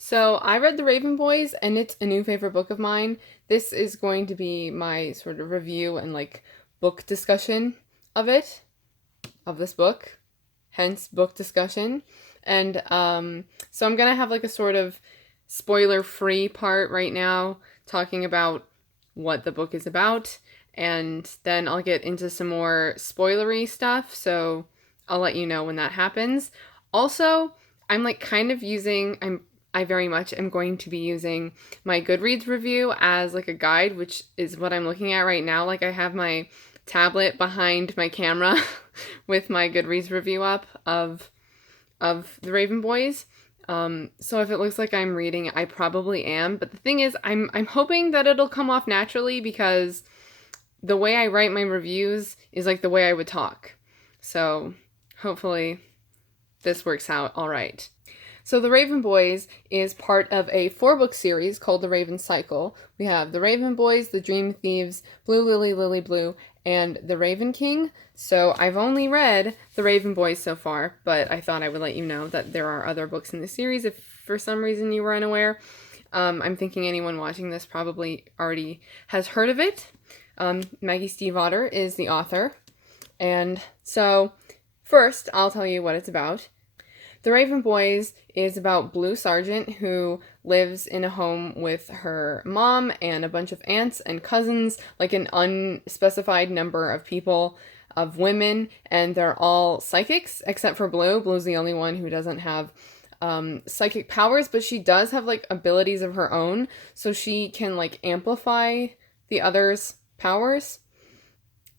So I read The Raven Boys, and it's a new favorite book of mine. This is going to be my sort of review and like book discussion of it, of this book, hence book discussion. And so I'm gonna have like a sort of spoiler-free part right now, talking about what the book is about, and then I'll get into some more spoilery stuff. So I'll let you know when that happens. Also, I'm like kind of using I very much am going to be using my Goodreads review as like a guide, which is what I'm looking at right now. Like I have my tablet behind my camera with my Goodreads review up of The Raven Boys. So if it looks like I'm reading, I probably am. But the thing is, I'm hoping that it'll come off naturally because the way I write my reviews is like the way I would talk. So hopefully this works out all right. So The Raven Boys is part of a 4-book series called The Raven Cycle. We have The Raven Boys, The Dream Thieves, Blue Lily, Lily Blue, and The Raven King. So I've only read The Raven Boys so far, but I thought I would let you know that there are other books in the series if for some reason you were unaware. I'm thinking anyone watching this probably already has heard of it. Maggie Stiefvater is the author. And so first, I'll tell you what it's about. The Raven Boys is about Blue Sargent, who lives in a home with her mom and a bunch of aunts and cousins, like an unspecified number of people, of women, and they're all psychics, except for Blue. Blue's the only one who doesn't have psychic powers, but she does have, like, abilities of her own, so she can, like, amplify the others' powers.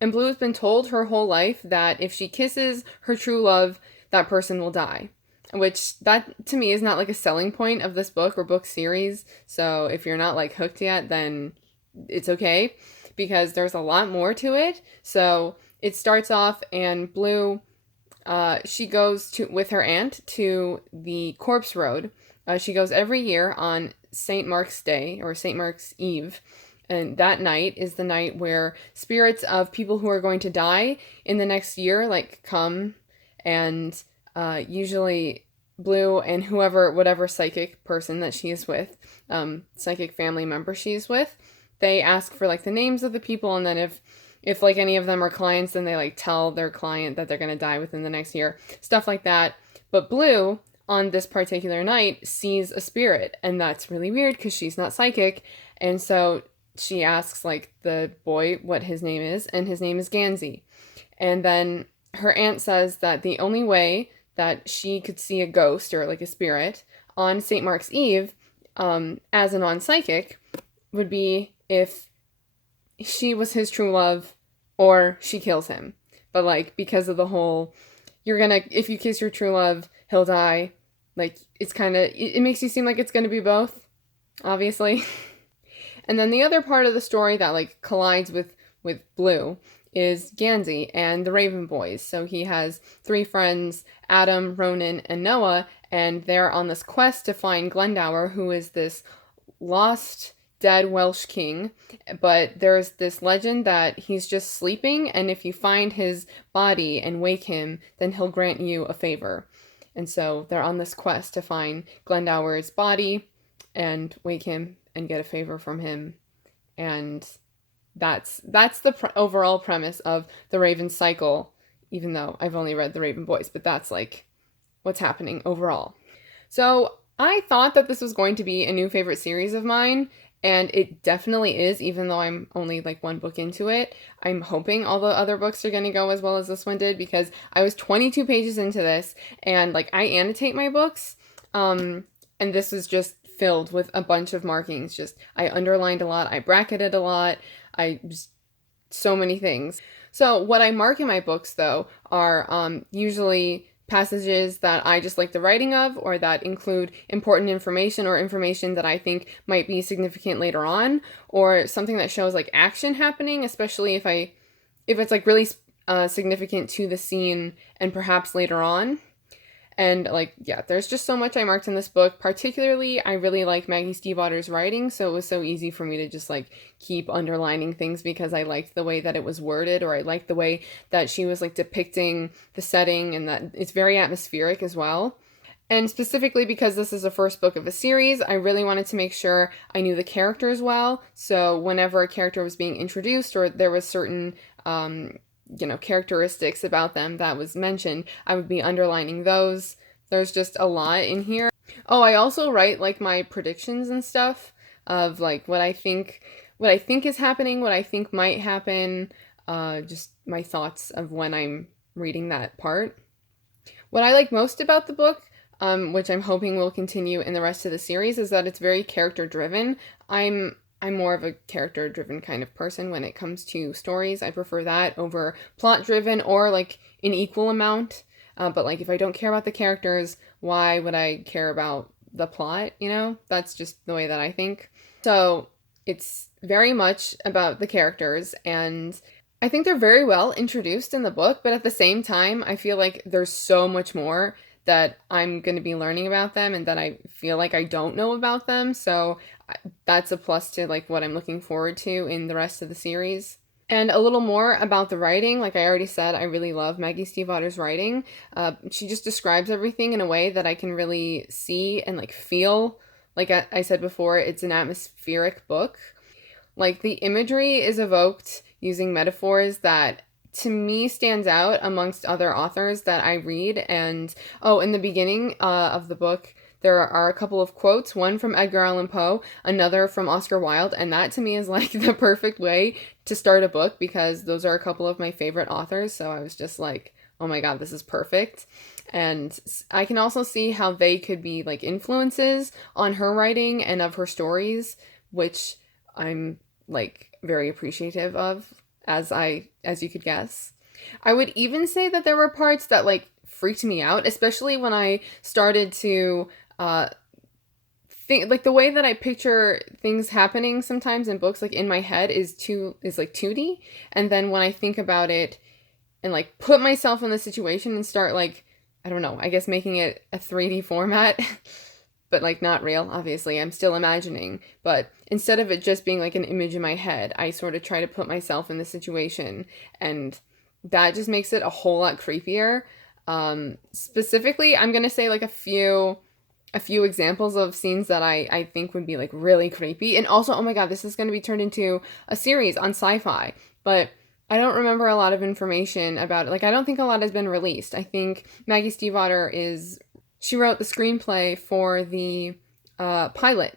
And Blue has been told her whole life that if she kisses her true love, that person will die. Which, that, to me, is not, like, a selling point of this book or book series. So if you're not, like, hooked yet, then it's okay. Because there's a lot more to it. So it starts off, and Blue, she goes with her aunt to the Corpse Road. She goes every year on St. Mark's Day, or St. Mark's Eve. And that night is the night where spirits of people who are going to die in the next year, like, come and usually Blue and whatever psychic person that she is with, psychic family member she is with, they ask for, like, the names of the people, and then if like, any of them are clients, then they, like, tell their client that they're gonna die within the next year. Stuff like that. But Blue, on this particular night, sees a spirit, and that's really weird because she's not psychic, and so she asks, like, the boy what his name is, and his name is Gansey. And then her aunt says that the only way that she could see a ghost or, like, a spirit on St. Mark's Eve, as a non-psychic, would be if she was his true love or she kills him. But, like, because of the whole, if you kiss your true love, he'll die, like, it's kind of, it makes you seem like it's going to be both, obviously. And then the other part of the story that, like, collides with Blue is Gansey and the Raven Boys. So he has 3 friends, Adam, Ronan, and Noah, and they're on this quest to find Glendower, who is this lost, dead Welsh king. But there's this legend that he's just sleeping, and if you find his body and wake him, then he'll grant you a favor. And so they're on this quest to find Glendower's body and wake him and get a favor from him. And that's the overall premise of The Raven Cycle, even though I've only read The Raven Boys, but that's, like, what's happening overall. So I thought that this was going to be a new favorite series of mine, and it definitely is, even though I'm only, like, 1 book into it. I'm hoping all the other books are going to go as well as this one did, because I was 22 pages into this, and, like, I annotate my books, and this was just filled with a bunch of markings. Just, I underlined a lot, I bracketed a lot, so many things. So what I mark in my books, though, are usually passages that I just like the writing of, or that include important information, or information that I think might be significant later on, or something that shows, like, action happening, especially if it's, like, really significant to the scene and perhaps later on. And, like, yeah, there's just so much I marked in this book. Particularly, I really like Maggie Stiefvater's writing, so it was so easy for me to just, like, keep underlining things because I liked the way that it was worded, or I liked the way that she was, like, depicting the setting, and that it's very atmospheric as well. And specifically because this is the first book of a series, I really wanted to make sure I knew the characters well. So whenever a character was being introduced or there was certain, characteristics about them that was mentioned, I would be underlining those. There's just a lot in here. Oh, I also write like my predictions and stuff of like what I think is happening, what I think might happen, just my thoughts of when I'm reading that part. What I like most about the book, which I'm hoping will continue in the rest of the series, is that it's very character driven. I'm more of a character driven kind of person when it comes to stories. I prefer that over plot driven or like an equal amount. But like if I don't care about the characters, why would I care about the plot? That's just the way that I think. So it's very much about the characters, and I think they're very well introduced in the book, but at the same time, I feel like there's so much more that I'm going to be learning about them and that I feel like I don't know about them. So that's a plus to like what I'm looking forward to in the rest of the series. And a little more about the writing. Like I already said, I really love Maggie Stiefvater's writing. She just describes everything in a way that I can really see and like feel. Like I said before, it's an atmospheric book. Like the imagery is evoked using metaphors that to me stands out amongst other authors that I read. And in the beginning of the book, there are a couple of quotes, one from Edgar Allan Poe, another from Oscar Wilde, and that to me is like the perfect way to start a book because those are a couple of my favorite authors. So I was just like, oh my God, this is perfect. And I can also see how they could be like influences on her writing and of her stories, which I'm like very appreciative of, as you could guess. I would even say that there were parts that like freaked me out, especially when I started to think like the way that I picture things happening sometimes in books like in my head is like 2D, and then when I think about it and like put myself in the situation and start like I don't know, I guess making it a 3D format but like not real, obviously. I'm still imagining, but instead of it just being like an image in my head, I sort of try to put myself in the situation, and that just makes it a whole lot creepier. Specifically, I'm gonna say like a few examples of scenes that I think would be like really creepy. And also, oh my God, this is gonna be turned into a series on Syfy, but I don't remember a lot of information about it. Like, I don't think a lot has been released. I think Maggie Stiefvater she wrote the screenplay for the pilot,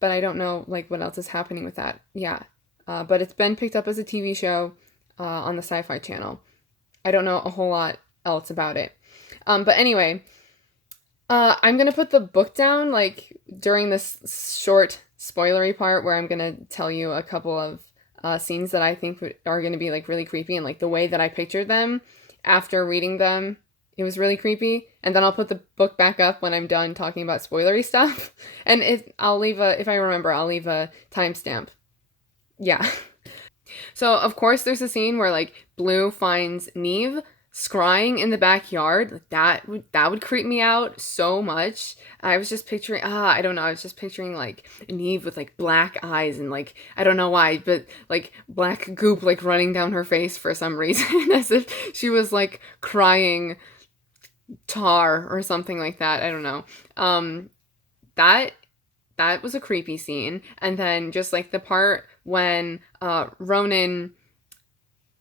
but I don't know like what else is happening with that. Yeah, but it's been picked up as a TV show on the Syfy channel. I don't know a whole lot else about it. But anyway, I'm gonna put the book down like during this short spoilery part where I'm gonna tell you a couple of scenes that I think are gonna be like really creepy, and like the way that I pictured them after reading them. It was really creepy. And then I'll put the book back up when I'm done talking about spoilery stuff. And if I remember, I'll leave a timestamp. Yeah. So, of course, there's a scene where, like, Blue finds Neve scrying in the backyard. Like, that would creep me out so much. I was just picturing, I don't know, I was just picturing, like, Neve with, like, black eyes and, like, I don't know why, but, like, black goop, like, running down her face for some reason. As if she was, like, crying tar or something like that. I don't know. That was a creepy scene. And then just like the part when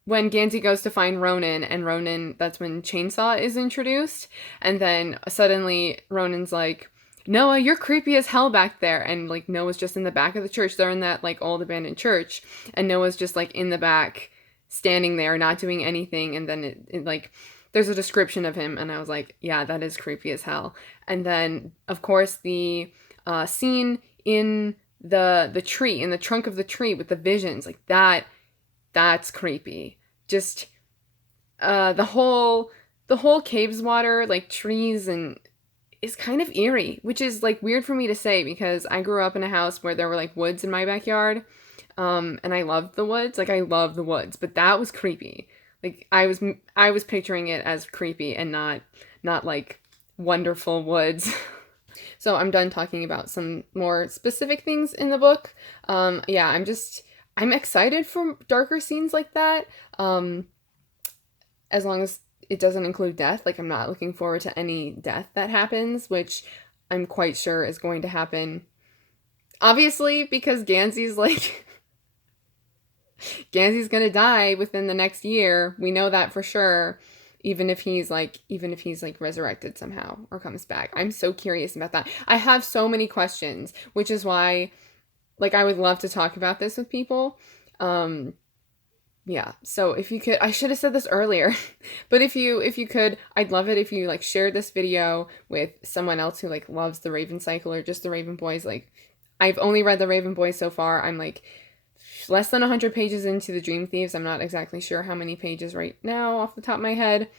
when Gansey goes to find Ronan, and Ronan, that's when Chainsaw is introduced, and then suddenly Ronan's like, Noah, you're creepy as hell back there. And like Noah's just in the back of the church. They're in that like old abandoned church, and Noah's just like in the back standing there not doing anything. And then it like there's a description of him, and I was like, yeah, that is creepy as hell. And then, of course, the scene in the tree, in the trunk of the tree with the visions, like that's creepy. Just the whole caves water, like trees, and is kind of eerie, which is like weird for me to say because I grew up in a house where there were like woods in my backyard, and I loved the woods. Like I love the woods, but that was creepy. Like I was picturing it as creepy and not like wonderful woods. So I'm done talking about some more specific things in the book. Yeah, I'm excited for darker scenes like that. As long as it doesn't include death. Like, I'm not looking forward to any death that happens, which I'm quite sure is going to happen. Obviously, because Gansey's like, Gansey's gonna die within the next year. We know that for sure. Even if he's like resurrected somehow or comes back. I'm so curious about that. I have so many questions, which is why, like, I would love to talk about this with people. Yeah, so if you could, I should have said this earlier, but if you could, I'd love it if you like shared this video with someone else who like loves the Raven cycle or just the Raven Boys. Like, I've only read the Raven Boys so far. I'm like less than 100 pages into the Dream Thieves. I'm not exactly sure how many pages right now off the top of my head,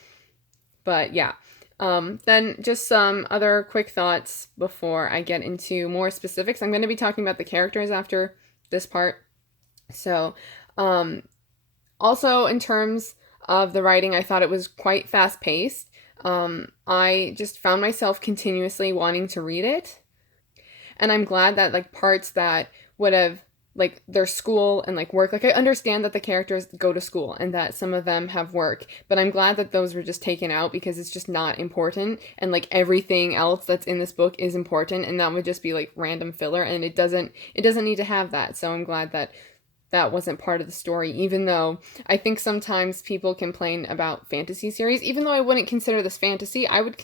but yeah. Then just some other quick thoughts before I get into more specifics. I'm going to be talking about the characters after this part. So, also, in terms of the writing, I thought it was quite fast-paced. I just found myself continuously wanting to read it. And I'm glad that, like, parts that would have, like, their school and, like, work. Like, I understand that the characters go to school and that some of them have work. But I'm glad that those were just taken out because it's just not important. And, like, everything else that's in this book is important. And that would just be, like, random filler. And it doesn't need to have that. So I'm glad that that wasn't part of the story, even though I think sometimes people complain about fantasy series. Even though I wouldn't consider this fantasy, I would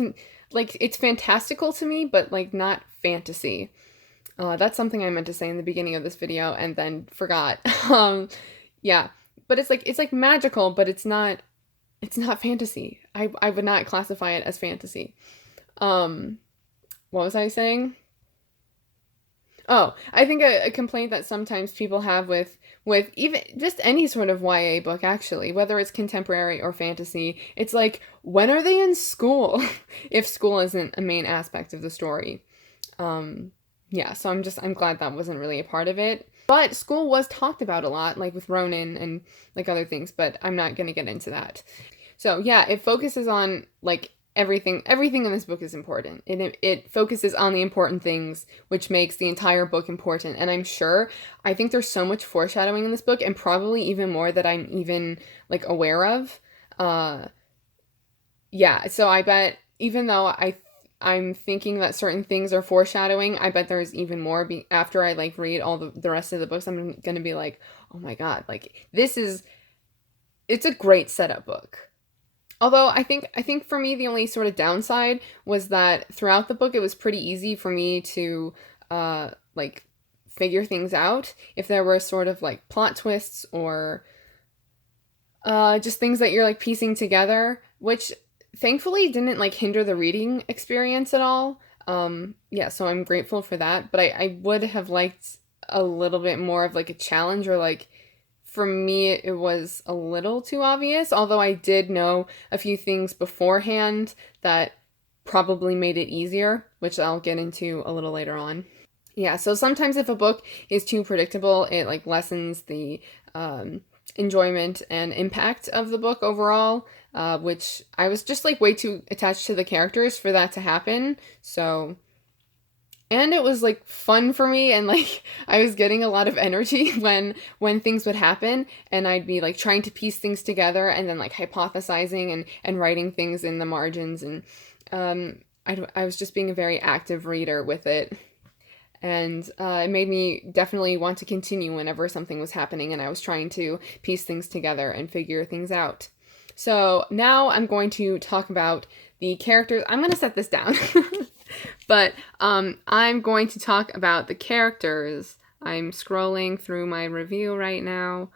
like, it's fantastical to me, but like not fantasy. That's something I meant to say in the beginning of this video and then forgot. Yeah, but it's like magical, but it's not fantasy. I would not classify it as fantasy. What was I saying? Oh, I think a complaint that sometimes people have with even just any sort of YA book, actually, whether it's contemporary or fantasy, it's like, when are they in school? If school isn't a main aspect of the story. Yeah, so I'm glad that wasn't really a part of it. But school was talked about a lot, like with Ronan and like other things, but I'm not gonna get into that. So yeah, it focuses on like everything in this book is important. It focuses on the important things, which makes the entire book important. And I think there's so much foreshadowing in this book, and probably even more that I'm even like aware of. Yeah, so I bet even though I'm thinking that certain things are foreshadowing, I bet there's even more after I like read all the rest of the books. I'm gonna be like, oh my god, like it's a great setup book. Although I think for me the only sort of downside was that throughout the book it was pretty easy for me to like figure things out if there were sort of like plot twists or just things that you're like piecing together, which thankfully didn't like hinder the reading experience at all. Yeah, so I'm grateful for that, but I would have liked a little bit more of like a challenge, or like, for me, it was a little too obvious, although I did know a few things beforehand that probably made it easier, which I'll get into a little later on. Yeah, so sometimes if a book is too predictable, it like lessens the enjoyment and impact of the book overall, which I was just like way too attached to the characters for that to happen. So, and it was like fun for me, and like I was getting a lot of energy when things would happen, and I'd be like trying to piece things together and then like hypothesizing and writing things in the margins, and I was just being a very active reader with it. And it made me definitely want to continue whenever something was happening and I was trying to piece things together and figure things out. So now I'm going to talk about the characters. I'm going to set this down. But I'm going to talk about the characters. I'm scrolling through my review right now.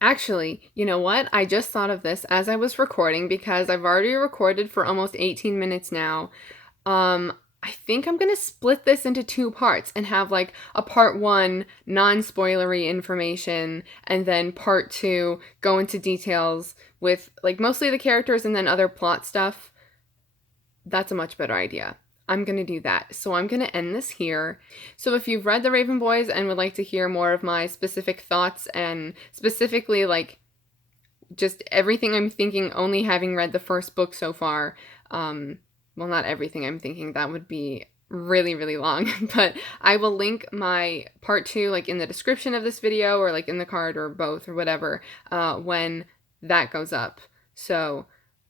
Actually, you know what? I just thought of this as I was recording because I've already recorded for almost 18 minutes now. I think I'm going to split this into two parts and have like a part one non-spoilery information, and then part two go into details with like mostly the characters and then other plot stuff. That's a much better idea. I'm going to do that. So I'm going to end this here. So if you've read The Raven Boys and would like to hear more of my specific thoughts and specifically like just everything I'm thinking, only having read the first book so far, well, not everything I'm thinking, that would be really, really long, but I will link my part two like in the description of this video or like in the card or both or whatever when that goes up. So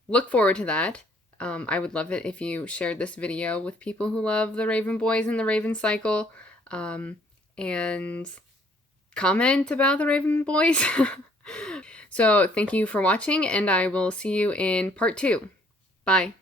look forward to that. I would love it if you shared this video with people who love the Raven Boys and the Raven Cycle, and comment about the Raven Boys. So thank you for watching, and I will see you in part 2. Bye.